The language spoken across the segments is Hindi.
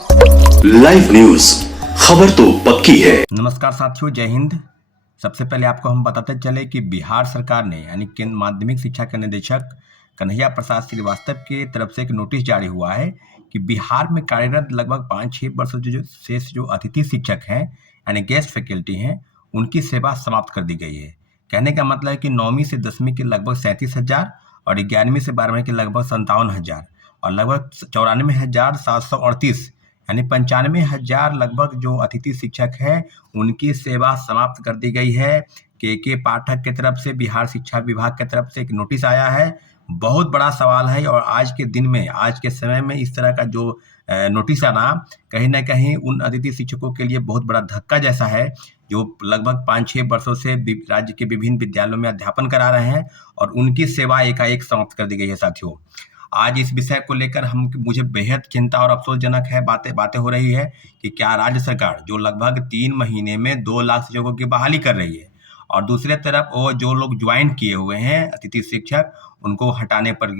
लाइव न्यूज, खबर तो पक्की है। नमस्कार साथियों, जय हिंद। सबसे पहले आपको हम बताते चले कि बिहार सरकार ने यानी केंद्र माध्यमिक शिक्षा के निदेशक कन्हैया प्रसाद श्रीवास्तव की तरफ से एक नोटिस जारी हुआ है कि बिहार में कार्यरत लगभग 5-6 वर्षों जो अतिथि शिक्षक हैं यानी गेस्ट फैकल्टी हैं, उनकी सेवा समाप्त कर दी गई है। कहने का मतलब है कि 9वीं से 10वीं के लगभग 37,000 और 11वीं से 12वीं के लगभग 57,000 और लगभग 94,738 यानी 95,000 लगभग जो अतिथि शिक्षक हैं, उनकी सेवा समाप्त कर दी गई है। के पाठक की तरफ से बिहार शिक्षा विभाग की तरफ से एक नोटिस आया है। बहुत बड़ा सवाल है और आज के दिन में, आज के समय में इस तरह का जो नोटिस आना कहीं न कहीं उन अतिथि शिक्षकों के लिए बहुत बड़ा धक्का जैसा है, जो लगभग 5-6 वर्षों से राज्य के विभिन्न विद्यालयों में अध्यापन करा रहे हैं और उनकी सेवा एकाएक समाप्त कर दी गई है साथियों। आज इस विषय को लेकर मुझे बेहद चिंता और अफसोसजनक है बातें हो रही है कि क्या राज्य सरकार जो लगभग 3 महीने में 2 लाख शिक्षकों की बहाली कर रही है और दूसरे तरफ वो जो लोग ज्वाइन किए हुए हैं अतिथि शिक्षक, उनको हटाने के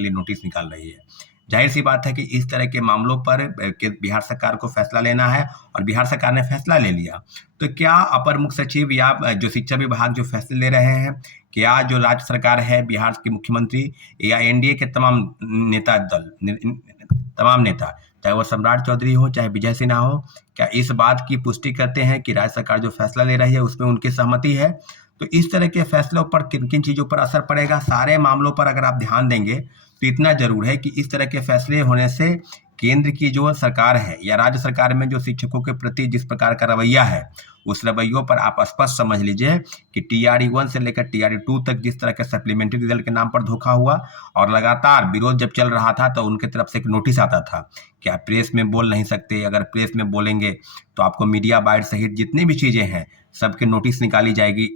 लिए नोटिस निकाल रही है। जाहिर सी बात है कि इस तरह के मामलों पर बिहार सरकार को फैसला लेना है और बिहार सरकार ने फैसला ले लिया। तो क्या अपर मुख्य सचिव या जो शिक्षा विभाग जो फैसले ले रहे हैं, क्या जो राज्य सरकार है, बिहार के मुख्यमंत्री या एनडीए के तमाम नेता, चाहे वो सम्राट चौधरी हो, चाहे विजय सिन्हा हो, क्या इस बात की पुष्टि करते हैं कि राज्य सरकार जो फैसला ले रही है उसमें उनकी सहमति है? तो इस तरह के फैसलों पर किन-किन चीज़ों पर असर पड़ेगा, सारे मामलों पर अगर आप ध्यान देंगे, तो इतना ज़रूर है कि इस तरह के फैसले होने से केंद्र की जो सरकार है या राज्य सरकार में जो शिक्षकों के प्रति जिस प्रकार का रवैया है, उस रवैयों पर आप स्पष्ट समझ लीजिए कि टीआरई 1 से लेकर टीआरई 2 तक जिस तरह के सप्लीमेंट्री रिजल्ट के नाम पर धोखा हुआ और लगातार विरोध जब चल रहा था तो उनके तरफ से एक नोटिस आता था कि आप प्रेस में बोल नहीं सकते, अगर प्रेस में बोलेंगे तो आपको मीडिया बाइट सहित जितनी भी चीज़ें हैं सबके नोटिस निकाली जाएगी।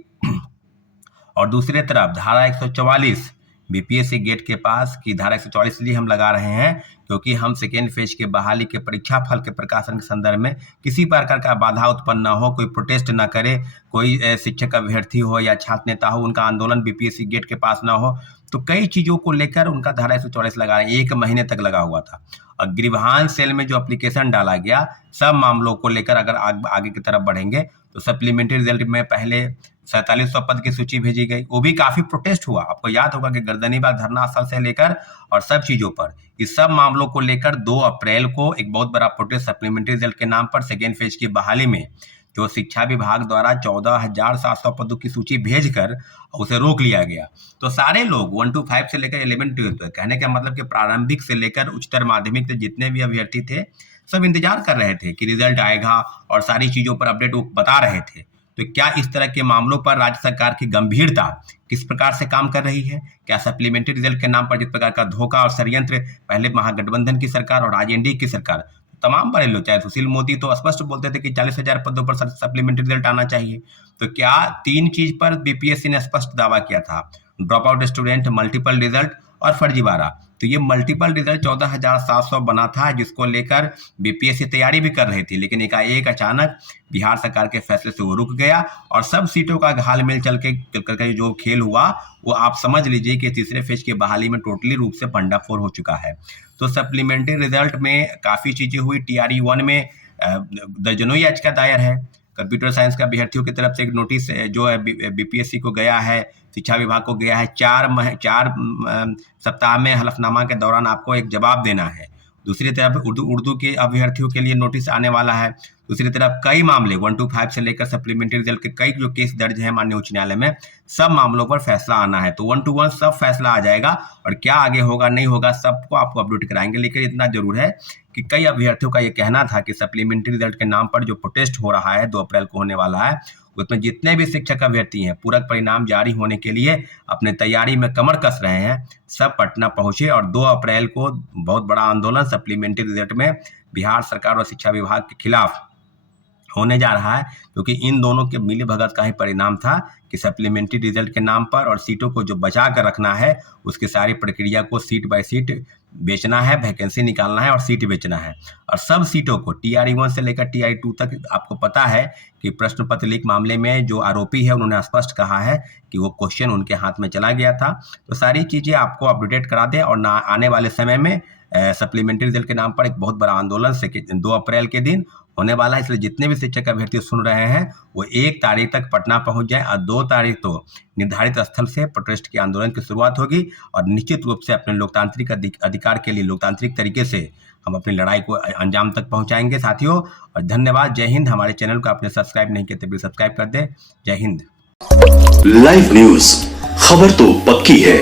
और दूसरे तरफ धारा 144 बीपीएससी गेट के पास की धारा 144 इसलिए हम लगा रहे हैं क्योंकि हम सेकेंड फेज के बहाली के परीक्षा फल के प्रकाशन के संदर्भ में किसी प्रकार का बाधा उत्पन्न न हो, कोई प्रोटेस्ट न करे, कोई शिक्षक अभ्यर्थी हो या छात्र नेता हो, उनका आंदोलन बीपीएससी गेट के पास न हो, तो कई चीज़ों को लेकर उनका धारा 144 लगा रहे हैं। 1 महीने तक लगा हुआ था और गिरिभान सेल में जो एप्लीकेशन डाला गया, सब मामलों को लेकर अगर आगे की तरफ बढ़ेंगे तो सप्लीमेंट्री रिजल्ट में पहले 4700 पद की सूची भेजी गई, वो भी काफी प्रोटेस्ट हुआ। आपको याद होगा कि गर्दनीबाग धरना स्थल से लेकर और सब चीजों पर, इस सब मामलों को लेकर 2 अप्रैल को एक बहुत बड़ा प्रोटेस्ट सप्लीमेंट्री रिजल्ट के नाम पर सेकेंड फेज की बहाली में जो शिक्षा विभाग द्वारा 14,700 पदों की सूची भेजकर उसे रोक लिया गया। तो सारे लोग 1 to 5 से लेकर 11-12 तक, कहने का मतलब कि प्रारंभिक से लेकर उच्चतर माध्यमिक तक जितने भी अभ्यर्थी थे, सब इंतजार कर रहे थे कि रिजल्ट आएगा और सारी चीजों पर अपडेट वो बता रहे थे। तो क्या इस तरह के मामलों पर राज्य सरकार की गंभीरता किस प्रकार से काम कर रही है? क्या सप्लीमेंट्री रिजल्ट के नाम पर जिस प्रकार का धोखा और षड्यंत्र पहले महागठबंधन की सरकार और आज एनडीए की सरकार, तमाम बड़े लोग, चाहे सुशील मोदी तो स्पष्ट बोलते थे कि 40,000 पदों पर सप्लीमेंट्री रिजल्ट आना चाहिए। तो क्या 3 चीज पर बीपीएससी ने स्पष्ट दावा किया था, drop out student, multiple result और फर्जीवाड़ा। तो ये मल्टीपल रिजल्ट 14,700 बना था जिसको लेकर बीपीएससी तैयारी भी कर रही थी, लेकिन एकाएक अचानक बिहार सरकार के फैसले से वो रुक गया और सब सीटों का घालमेल चल के जो खेल हुआ वो आप समझ लीजिए कि तीसरे फेज की बहाली में टोटली रूप से भंडाफोड़ हो चुका है। तो सप्लीमेंट्री रिजल्ट में काफ़ी चीज़ें हुई। टीआरई 1 में दर्जनों याचिका दायर है। कंप्यूटर साइंस के अभ्यर्थियों की तरफ से एक नोटिस जो है बीपीएससी को गया है, शिक्षा विभाग को गया है। 4 सप्ताह में हलफनामा के दौरान आपको एक जवाब देना है। दूसरी तरफ उर्दू के अभ्यर्थियों के लिए नोटिस आने वाला है। दूसरी तरफ कई मामले 1 to 5 से लेकर सप्लीमेंट्री रिजल्ट के कई जो केस दर्ज हैं माननीय उच्च न्यायालय में, सब मामलों पर फैसला आना है। तो 1 to 1 सब फैसला आ जाएगा और क्या आगे होगा नहीं होगा सबको आपको अपडेट कराएंगे। लेकिन इतना जरूर है कि कई अभ्यर्थियों का ये कहना था कि सप्लीमेंट्री रिजल्ट के नाम पर जो प्रोटेस्ट हो रहा है 2 अप्रैल को होने वाला है, उसमें जितने भी शिक्षक अभ्यर्थी हैं पूरक परिणाम जारी होने के लिए अपने तैयारी में कमर कस रहे हैं, सब पटना पहुंचे और 2 अप्रैल को बहुत बड़ा आंदोलन सप्लीमेंट्री रिजल्ट में बिहार सरकार और शिक्षा विभाग के खिलाफ होने जा रहा है, क्योंकि इन दोनों के मिलीभगत का ही परिणाम था कि सप्लीमेंट्री रिजल्ट के नाम पर और सीटों को जो बचा कर रखना है उसकी सारी प्रक्रिया को सीट बाय सीट बेचना है, वैकेंसी निकालना है और सीट बेचना है। और सब सीटों को टीआरई 1 से लेकर टीआरई 2 तक आपको पता है कि प्रश्न पत्र लीक मामले में जो आरोपी है उन्होंने स्पष्ट कहा है कि वो क्वेश्चन उनके हाथ में चला गया था। तो सारी चीज़ें आपको अपडेट करा दें और आने वाले समय में सप्लीमेंट्री रिजल्ट के नाम पर एक बहुत बड़ा आंदोलन 2 अप्रैल के दिन होने वाला है। इसलिए जितने भी शिक्षक अभ्यर्थी सुन रहे हैं वो 1 तारीख तक पटना पहुंच जाए और 2 तारीख तो निर्धारित स्थल से प्रोटेस्ट के आंदोलन की शुरुआत होगी और निश्चित रूप से अपने लोकतांत्रिक अधिकार के लिए लोकतांत्रिक तरीके से हम अपनी लड़ाई को अंजाम तक पहुंचाएंगे साथियों। और धन्यवाद। जय हिंद। हमारे चैनल को आपने सब्सक्राइब नहीं किया तो भी सब्सक्राइब कर दे। जय हिंद। लाइव न्यूज, खबर तो पक्की है।